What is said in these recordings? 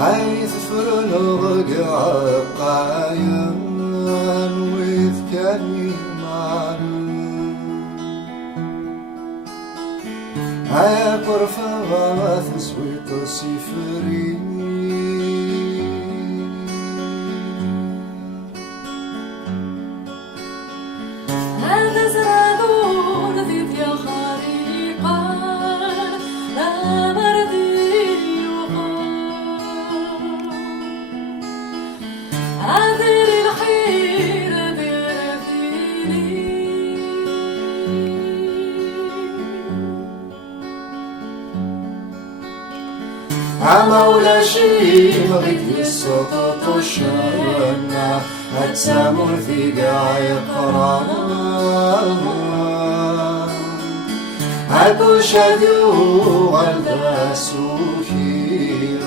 عايز فرنغ قايم ويذكرني معلوم عيا قرفة غاث سويت صفري هذا زرادون ذيب يا خريقا لا مردي عذر الخير برفيني عمولا شي مغيث السقط الشرنا هتسامر في قاعي قرار عبو شدو غلدا سوكيرا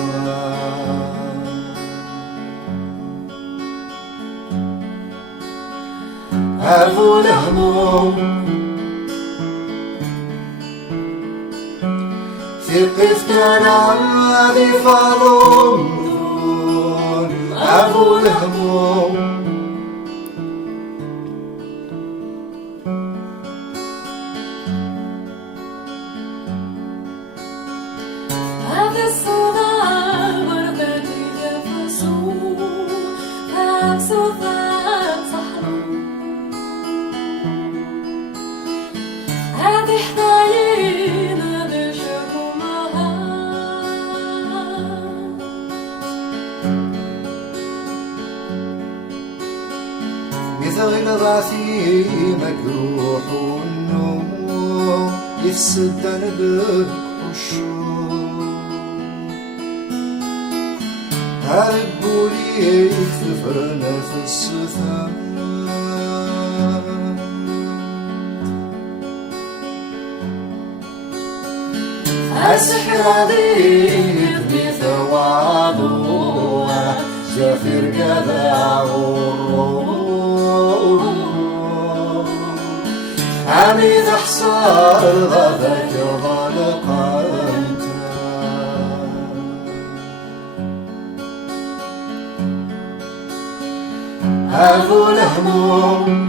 أبو الهموم ثقف كان عادي فضل أبو الهموم هذا الصداع وردتي تفسو نفسه ذات صحراء هذه حناينا بشكومها مثل راسي مجروح والنوم يسدن بالخشوع هربوا لي يكثفرنا في السثام السحر عظيم بثوابه زفر جذع الروح عميد حصار ذاك ظلقا أبو الهموم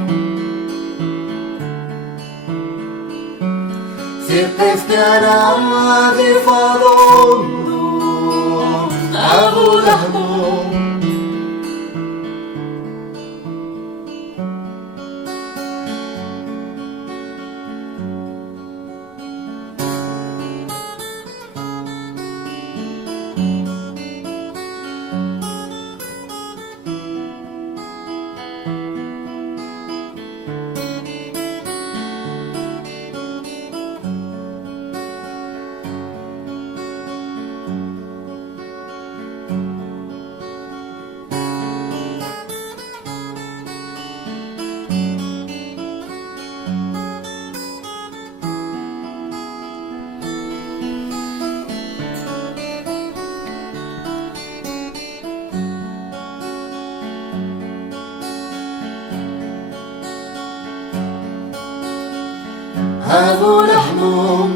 ثقف كان عادي فضل أبو الهموم أبو الهموم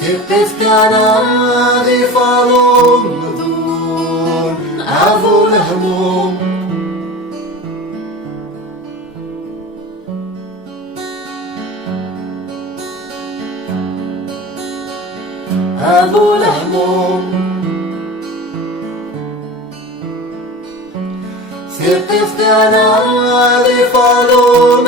ثقف كان عادي فضل أبو الهموم أبو الهموم ثقف كان عادي فضل